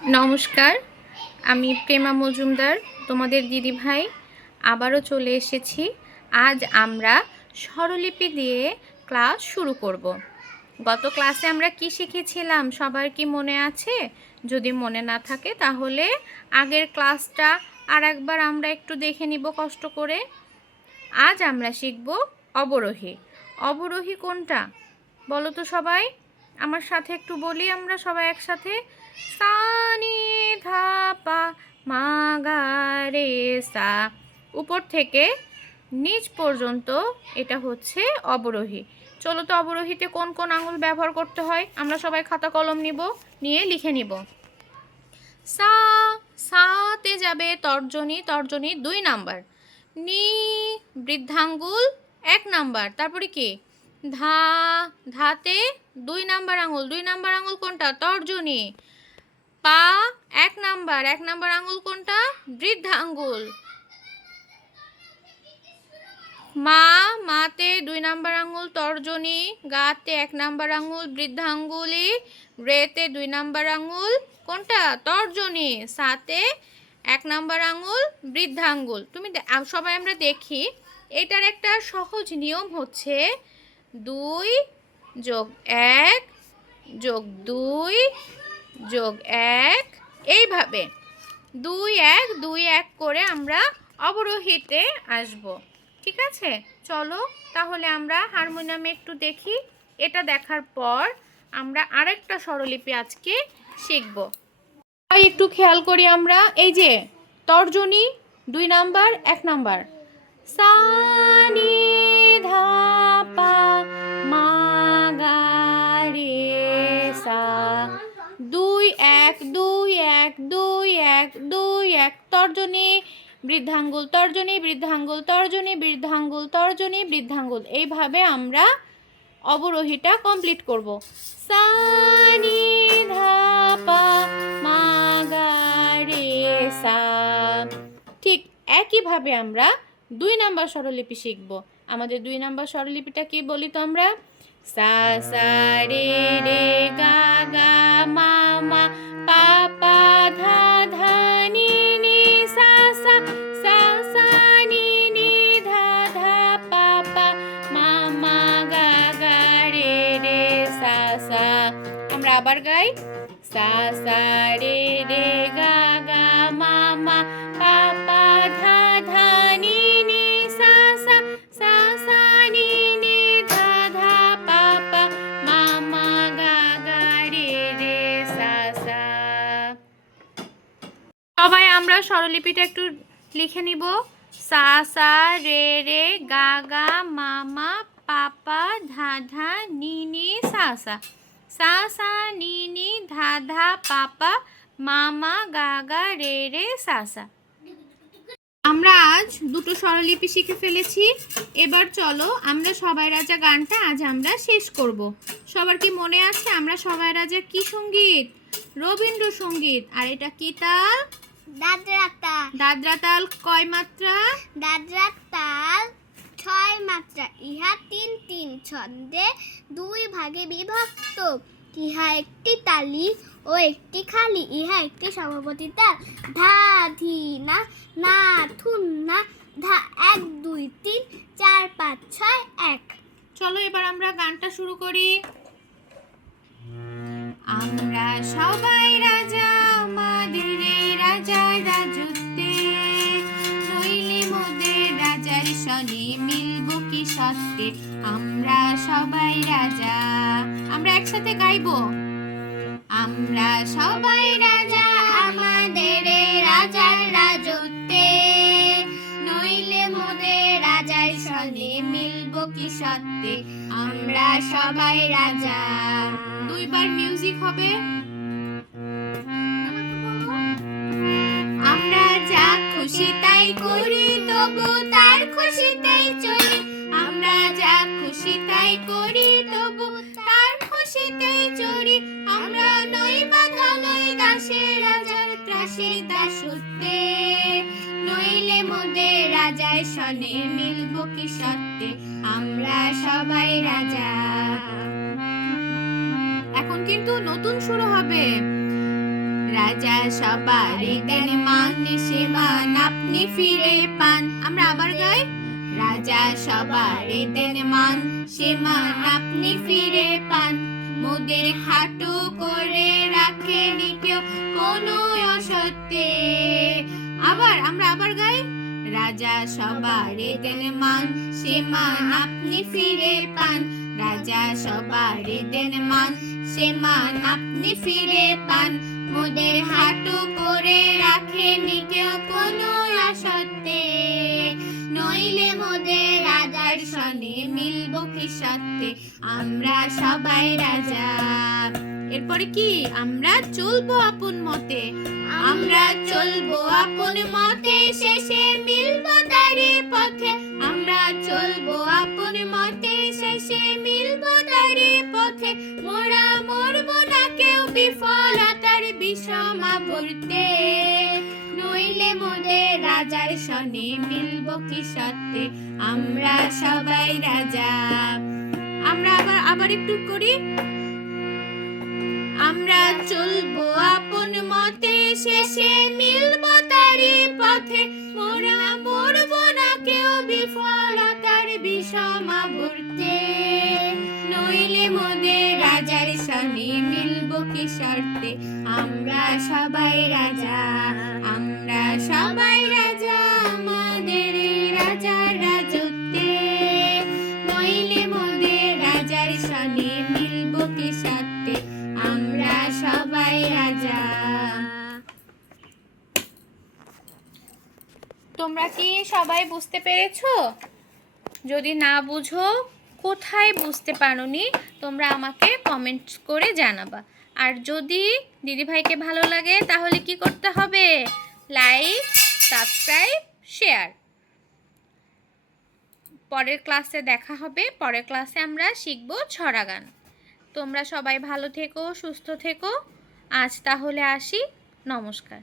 নমস্কার, আমি প্রেমা মজুমদার, তোমাদের দিদিভাই। আবারও চলে এসেছি। আজ আমরা স্বরলিপি দিয়ে ক্লাস শুরু করব। গত ক্লাসে আমরা কি শিখেছিলাম সবার কি মনে আছে? যদি মনে না থাকে তাহলে আগের ক্লাসটা আর একবার আমরা একটু দেখে নিব কষ্ট করে। আজ আমরা শিখব অবরোহী। অবরোহী কোনটা বলো তো সবাই? আমার সাথে একটু বলি আমরা সবাই একসাথে। সা নি ধা পা মা গা রে সা। উপর থেকে নিচ পর্যন্ত এটা হচ্ছে অবরোহী। চলো তো অবরোহীতে কোন কোন আঙুল ব্যবহার করতে হয় আমরা সবাই খাতা কলম নিয়ে লিখে নিব। সা, সাতে যাবে তর্জনী, তর্জনী 2 নাম্বার। নি, বৃদ্ধাঙ্গুল 1 নাম্বার। তারপরে কি? ধা, ধাতে 2 নাম্বার আঙুল। 2 নাম্বার আঙুল কোনটা? তর্জনী। পা 1 নাম্বার। 1 নাম্বার আঙুল কোনটা? বৃদ্ধাঙ্গুল। মা, মাতে 2 নাম্বার আঙুল তর্জনী, গাতে 1 নাম্বার আঙুল বৃদ্ধাঙ্গুলি, রেতে 2 নাম্বার আঙুল কোনটা? তর্জনী, সাতে 1 নাম্বার আঙুল বৃদ্ধাঙ্গুল। তুমি সবাই আমরা দেখি এটার একটা সহজ নিয়ম হচ্ছে 2 যোগ 1 যোগ 2 যোগ 1, এইভাবে 2 1 2 1 করে আমরা অবরোহীতে আসব। ঠিক আছে, চলো তাহলে আমরা হারমোনিয়ামে একটু দেখি। এটা দেখার পর আমরা আরেকটা স্বরলিপি আজকে শিখব। একটু খেয়াল করি আমরা। এই যে তর্জনী 2 নাম্বার 1 নাম্বার। সা নি ধা পা মা গা রে সা। 2 1 2 1 2 1 2 1 তর্জনী বৃদ্ধাঙ্গুল, তর্জনী বৃদ্ধাঙ্গুল, তর্জনী বৃদ্ধাঙ্গুল, তর্জনী বৃদ্ধাঙ্গুল। এইভাবে আমরা অবরোহীটা কমপ্লিট করব। সা নি ধা পা মা গা রে সা। ঠিক একইভাবে আমরা 2 নাম্বার স্বরলিপি শিখব। আমাদের 2 নাম্বার স্বরলিপিটা কি বলি তো আমরা? সা সা রে রে গা গা মা মা পা পা ধা ধা নি নি সা সা সা সা নি নি ধা ধা পা পা মা মা গা গা রে রে সা সা। আমরা আবার গাই। সা সা রে রে গা গা মা মা পা পা ধা ধা নি নি সা সা সা সা নি নি ধা ধা পা পা মা মা গা গা রে রে সা সা। সবাই আমরা স্বরলিপিটা একটু লিখে নিব। সা সা রে রে গা গা মা মা পা পা ধা ধা নি নি সা সা। সা সা নি নি ধা ধা পা পা মা মা গা গা রে রে সা সা। আমরা আজ 2টো স্বরলিপি শিখে ফেলেছি। এবার চলো আমরা সবাই রাজা গানটা আজ আমরা শেষ করব। সবার কি মনে আছে আমরা সবাই রাজা কি সঙ্গীত? রবীন্দ্রসঙ্গীত। আর এটা কি তাল? দাদরা তাল। দাদরা তাল কয় মাত্রা? দাদরা তাল 6 মাত্রা। ইহা 3 3 ছন্দে 2 ভাগে বিভক্ত। ইহা একটি তালি ও একটি খালি। ইহা একটি সমাপতি তাল। ধা ধি না না থুন না ধা 1 2 3 4 5 6 1। চলো এবার আমরা গানটা শুরু করি। আমরা সবাই রাজা আমাদের রাজার রাজত্বে, নইলে মোদের রাজার সনে মিলব কি সত্যে। আমরা সবাই রাজা। আমরা একসাথে গাইবো। আমরা সবাই রাজা আমাদের রাজার রাজত্বে, নইলে মোদের রাজার সনে মিলব কি সত্যে। আমরা সবাই রাজা। 2 বার মিউজিক হবে। আমরা যা খুশি তাই করি তবু তার খুশিতেই চলি। আমরা যা খুশি তাই করি তবু তার খুশিতেই চলি। আমরা নই বাধা নই দাসে রাজার ত্রাসে দাসত্বে, নইলে মোদের রাজার সনে মিলব কি সত্যে। আমরা সবাই রাজা। এখন কিন্তু নতুন শুরু হবে। রাজা সবারই দেন মান, সে মান আপনি ফিরে পান। আমরা আবার গাই। রাজা সবারই দেন মান, সে মান আপনি ফিরে পান। মোদের হাঁটু করে রাখেনি কেউ কোনো অসত্যে। আমরা আবার গাই। রাজা সবারই দেন মান, সে মান আপনি ফিরে পান। রাজা সবারই দেন মান, সে মান আপনি ফিরে পান। মোদের হাঁটু করে রাখেনি কেউ কোনো অসত্যে। নইলে মোদের রাজার সনে মিলব কি সত্যে। আমরা সবাই রাজা। এরপরে কি? আমরা চলবো আপন মতে। আমরা চলবো আপন মতে, শেষে মিলবো তারি পথে। আমরা চলবো আপন মতে, শেষে মিলবো তারি পথে। মোরা মরবো না কেউ বিফলতার বিষমাবর্তে। নইলে মোদের রাজার সনে মিলবো কি সত্যে। আমরা সবাই রাজা। আমরা আবার একটু করি। আমরা চলবো আপন মতে, শেষে মিলবো তারি পথে। মোরা মরবো না কেউ বিফলতার বিষমাবর্তে। নইলে মোদের রাজার সনে মিলবো কি শর্তে। আমরা সবাই রাজা। আমরা সবাই রাজা, আমাদের এই রাজার রাজত্বে। নইলে মোদের রাজার সনে মিলবো কি সত্যে। আমরা সবাই রাজা। তোমরা কি সবাই বুঝতে পেরেছো? যদি না বুঝো, কোথায় বুঝতে পারোনি, তোমরা আমাকে কমেন্ট করে জানাবা। আর যদি দিদিভাইকে ভালো লাগে তাহলে কি করতে হবে? Like, subscribe, share. পরের ক্লাসে দেখা হবে। পরের ক্লাসে আমরা শিখবো ছড়া গান। তোমরা সবাই ভালো থেকো, সুস্থ থেকো। আজ তাহলে আসি। নমস্কার।